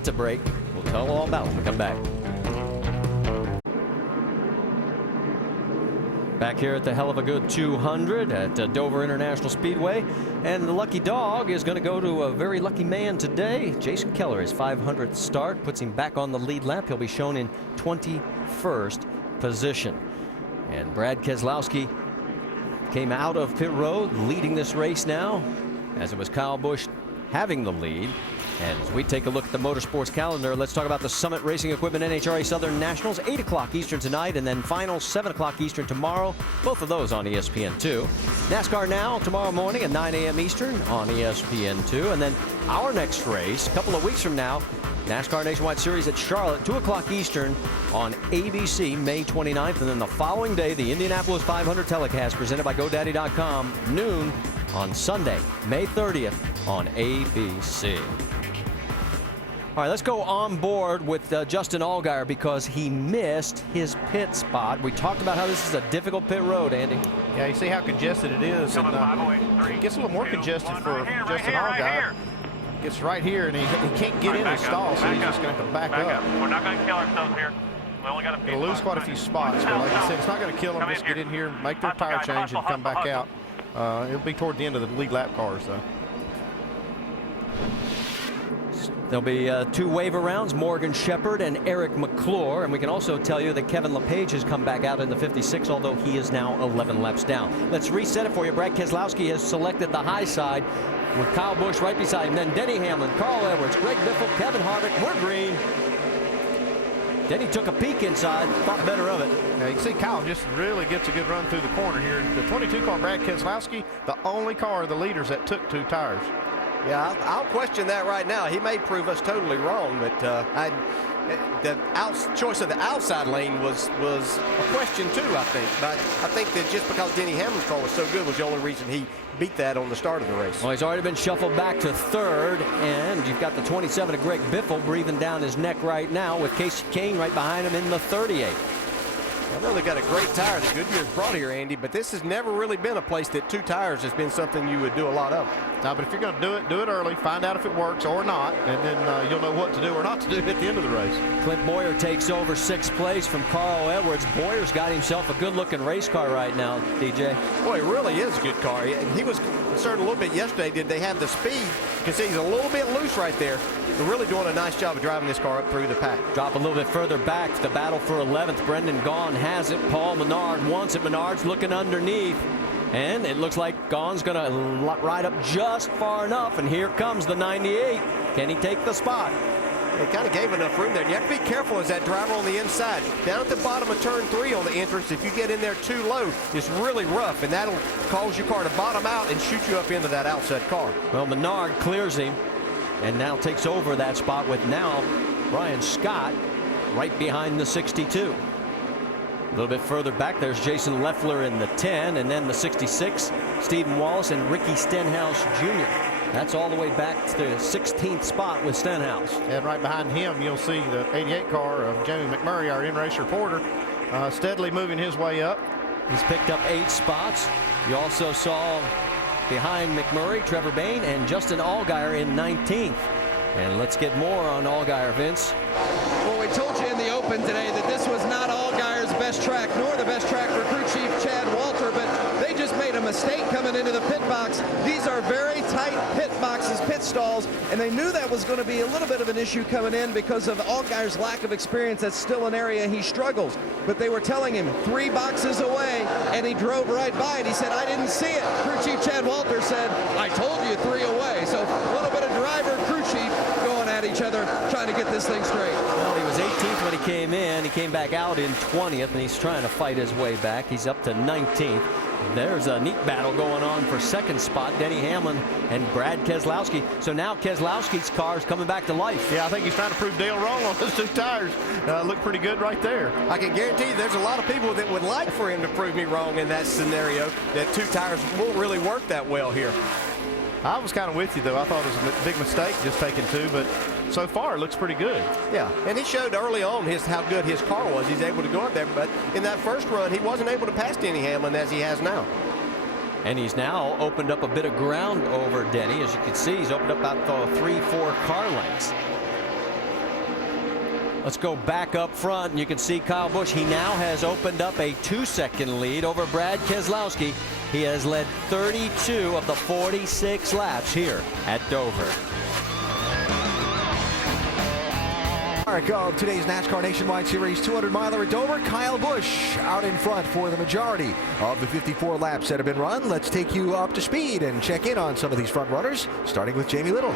went to break. We'll tell all about it when we come back. Back here at the Hell of a Good 200 at Dover International Speedway. And the lucky dog is going to go to a very lucky man today. Jason Keller, his 500th start, puts him back on the lead lap. He'll be shown in 21st position. And Brad Keselowski came out of pit road leading this race now, as it was Kyle Busch having the lead. And as we take a look at the motorsports calendar, let's talk about the Summit Racing Equipment NHRA Southern Nationals, 8 o'clock Eastern tonight, and then finals 7 o'clock Eastern tomorrow. Both of those on ESPN2. NASCAR Now tomorrow morning at 9 a.m. Eastern on ESPN2. And then our next race, a couple of weeks from now, NASCAR Nationwide Series at Charlotte, 2 o'clock Eastern on ABC, May 29th. And then the following day, the Indianapolis 500 telecast presented by GoDaddy.com, noon on Sunday, May 30th on ABC. All right, let's go on board with Justin Allgaier because he missed his pit spot. We talked about how this is a difficult pit road, Andy. Yeah, you see how congested it is, and it gets a little more congested for Justin Allgaier. Gets right here, and he can't get in his stall, so he's just going to have to back up. We're not going to kill ourselves here. We only got to lose quite a few spots, but like I said, it's not going to kill them. Just get in here, make their tire change, and come back out. It'll be toward the end of the lead lap cars, though. There'll be 2 waiver rounds, Morgan Shepherd and Eric McClure. And we can also tell you that Kevin LePage has come back out in the 56, although he is now 11 laps down. Let's reset it for you. Brad Keselowski has selected the high side with Kyle Busch right beside him. Then Denny Hamlin, Carl Edwards, Greg Biffle, Kevin Harvick. We're green. Denny took a peek inside, thought better of it. Yeah, you can see Kyle just really gets a good run through the corner here. The 22 car, Brad Keselowski, the only car of the leaders that took 2 tires. Yeah, I'll question that right now. He may prove us totally wrong, but the choice of the outside lane was a question too, I think. But I think that just because Denny Hamlin's car was so good was the only reason he beat that on the start of the race. Well, he's already been shuffled back to 3rd, and you've got the 27 of Greg Biffle breathing down his neck right now with Casey Kane right behind him in the 38. I know they got a great tire that Goodyear's brought here, Andy, but this has never really been a place that 2 tires has been something you would do a lot of. No, but if you're going to do it early, find out if it works or not, and then you'll know what to do or not to do at the end of the race. Clint Boyer takes over 6th place from Carl Edwards. Boyer's got himself a good-looking race car right now, DJ. Boy, it really is a good car. He was concerned a little bit yesterday. Did they have the speed? You can see he's a little bit loose right there. They're really doing a nice job of driving this car up through the pack. Drop a little bit further back. The battle for 11th. Brendan Gaughan has it. Paul Menard wants it. Menard's looking underneath. And it looks like Gaughan's going to ride up just far enough. And here comes the 98. Can he take the spot? They kind of gave enough room there. You have to be careful as that driver on the inside. Down at the bottom of turn 3 on the entrance, if you get in there too low, it's really rough, and that'll cause your car to bottom out and shoot you up into that outside car. Well, Menard clears him and now takes over that spot with now Brian Scott right behind the 62. A little bit further back, there's Jason Leffler in the 10, and then the 66, Stephen Wallace and Ricky Stenhouse Jr. That's all the way back to the 16th spot with Stenhouse. And right behind him, you'll see the 88 car of Jamie McMurray, our in-race reporter, steadily moving his way up. He's picked up 8 spots. You also saw behind McMurray, Trevor Bayne, and Justin Allgaier in 19th. And let's get more on Allgaier, Vince. Well, we told you in the open today that this was not Allgaier's best track, nor the best track for crew chief Chad Walter, but they just made a mistake coming into the pit box. These are very tight pit boxes, pit stalls, and they knew that was going to be a little bit of an issue coming in because of Allgaier's lack of experience. That's still an area he struggles. But they were telling him 3 boxes away, and he drove right by it. He said, I didn't see it. Crew chief Chad Walter said, I told you 3 away. So a little bit of driver, crew chief going at each other, trying to get this thing straight. Well, he was 18th when he came in. He came back out in 20th, and he's trying to fight his way back. He's up to 19th. There's a neat battle going on for 2nd spot, Denny Hamlin and Brad Keselowski. So now Keselowski's car is coming back to life. Yeah, I think he's trying to prove Dale wrong on those 2 tires. Look pretty good right there. I can guarantee you there's a lot of people that would like for him to prove me wrong in that scenario, that 2 tires won't really work that well here. I was kind of with you, though. I thought it was a big mistake just taking 2, but so far it looks pretty good. Yeah, and he showed early on how good his car was. He's able to go up there, but in that first run, he wasn't able to pass Denny Hamlin as he has now. And he's now opened up a bit of ground over Denny. As you can see, he's opened up about 3-4 car lengths. Let's go back up front, and you can see Kyle Busch. He now has opened up a 2-second lead over Brad Keselowski. He has led 32 of the 46 laps here at Dover. Of today's NASCAR Nationwide Series 200-miler at Dover, Kyle Busch out in front for the majority of the 54 laps that have been run. Let's take you up to speed and check in on some of these front runners, starting with Jamie Little.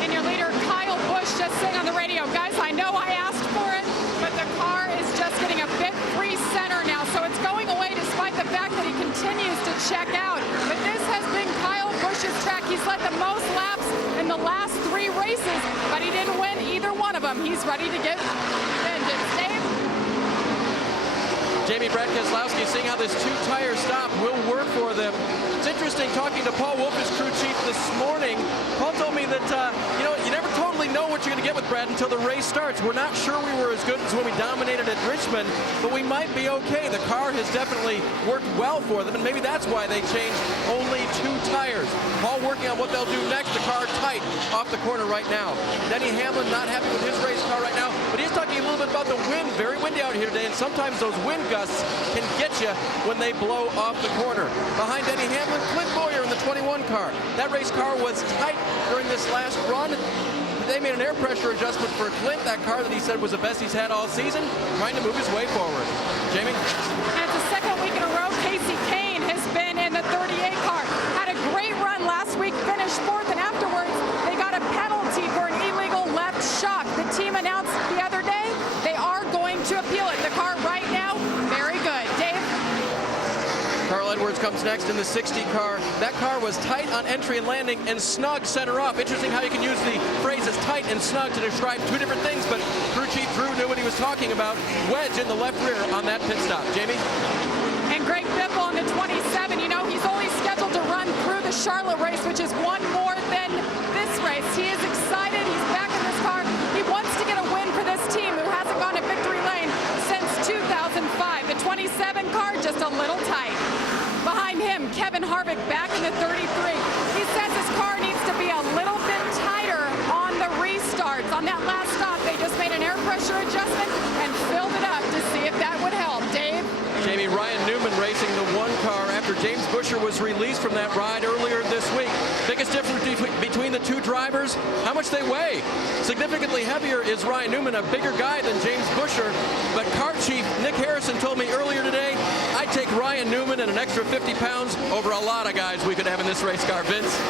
And your leader, Kyle Busch, just saying on the radio, guys, I know I asked for it, but the car is just getting a bit free center now, so it's going away despite the fact that he continues to check out. But this has been Kyle Busch's track. He's led the most laps in the last 3 races, but he didn't win either one of them. He's ready to get vengeance. Dave? Jamie, Brad Keselowski, seeing how this 2-tire stop will work for them. It's interesting talking to Paul Wolf, his crew chief, this morning. Paul told me that, you never totally know what you're going to get with Brad until the race starts. We're not sure we were as good as when we dominated at Richmond, but we might be okay. The car has definitely worked well for them, and maybe that's why they changed only 2 tires. Paul working on what they'll do next. The car tight off the corner right now. Denny Hamlin not happy with his race car right now, but he's talking a little bit about the wind. Very windy out here today, and sometimes those wind gusts can get you when they blow off the corner. Behind Denny Hamlin, Clint Bowyer in the 21 car. That race car was tight during this last run. They made an air pressure adjustment for Clint, that car that he said was the best he's had all season, trying to move his way forward. Jamie? And it's the second week in a row Casey Kane has been in the 38 car. Had a great run last week, finished 4th, and afterwards they got a penalty for an illegal left shock. The team announced the other day they are going to appeal it. The car right now, very good. Dave? Carl Edwards comes next in the 60 car. That car was tight on entry and landing and snug center off. Interesting how you can use the phrases tight and snug to describe 2 different things, but crew chief Drew knew what he was talking about. Wedge in the left rear on that pit stop. Jamie? And Greg Biffle on the 27. You know, he's only scheduled to run through the Charlotte race, which is one more than this race. He is excited. He's back in this car. He wants to get a win for this team who hasn't gone to victory lane since 2005. The 27 car just a little tight. Behind him, Kevin Harvick back in the 33. He says his car needs to be a little bit tighter on the restarts. On that last stop, they just made an air pressure adjustment and filled it up to see if that would help. Dave? Jamie, Ryan Newman racing the 1 car after James Buescher was released from that ride earlier this week. Biggest difference between the 2 drivers, how much they weigh. Significantly heavier is Ryan Newman, a bigger guy than James Buescher, but car chief Nick Harrison told me earlier today, I'd take Ryan Newman and an extra 50 pounds over a lot of guys we could have in this race car. Vince?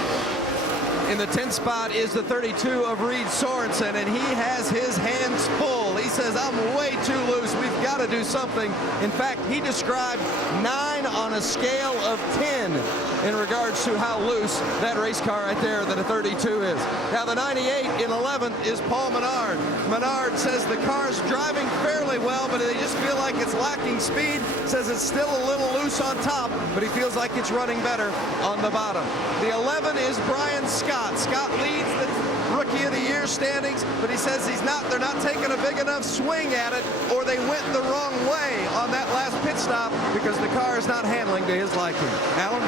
In the 10th spot is the 32 of Reed Sorensen, and he has his hands full. He says, I'm way too loose. We've got to do something. In fact, he described 9 on a scale of 10 in regards to how loose that race car right there that a 32 is. Now, the 98 in 11th is Paul Menard. Menard says the car's driving fairly well, but they just feel like it's lacking speed. Says it's still a little loose on top, but he feels like it's running better on the bottom. The 11 is Brian Scott. Scott leads the Rookie of the Year standings, but he says they're not taking a big enough swing at it, or they went the wrong way on that last pit stop because the car is not handling to his liking. Alan?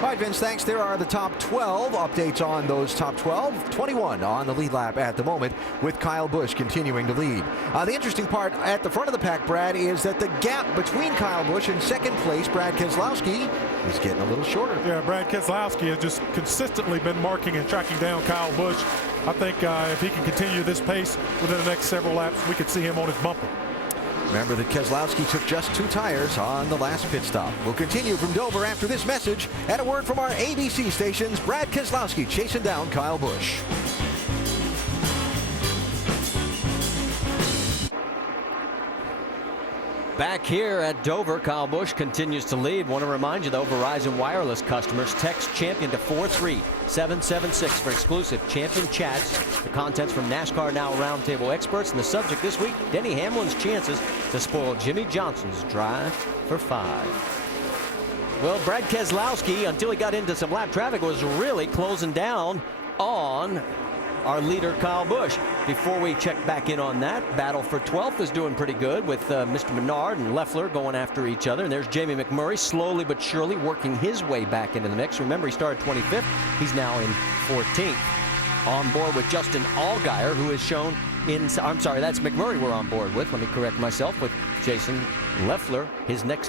All right, Vince, thanks. There are the top 12 updates on those top 12. 21 on the lead lap at the moment, with Kyle Busch continuing to lead. The interesting part at the front of the pack, Brad, is that the gap between Kyle Busch and second place, Brad Keselowski, is getting a little shorter. Yeah, Brad Keselowski has just consistently been marking and tracking down Kyle Busch. I think if he can continue this pace within the next several laps, we could see him on his bumper. Remember that Keselowski took just 2 tires on the last pit stop. We'll continue from Dover after this message and a word from our ABC stations. Brad Keselowski chasing down Kyle Busch. Back here at Dover, Kyle Busch continues to lead. Want to remind you, though, Verizon Wireless customers, text Champion to 43776 for exclusive Champion chats. The contents from NASCAR Now Roundtable experts, and the subject this week, Denny Hamlin's chances to spoil Jimmy Johnson's drive for 5. Well, Brad Keselowski, until he got into some lap traffic, was really closing down on our leader, Kyle Busch. Before we check back in on that, battle for 12th is doing pretty good with Mr. Menard and Leffler going after each other. And there's Jamie McMurray slowly but surely working his way back into the mix. Remember, he started 25th. He's now in 14th. On board with Justin Allgaier, who has shown I'm sorry, that's McMurray we're on board with. Let me correct myself, with Jason Leffler, his next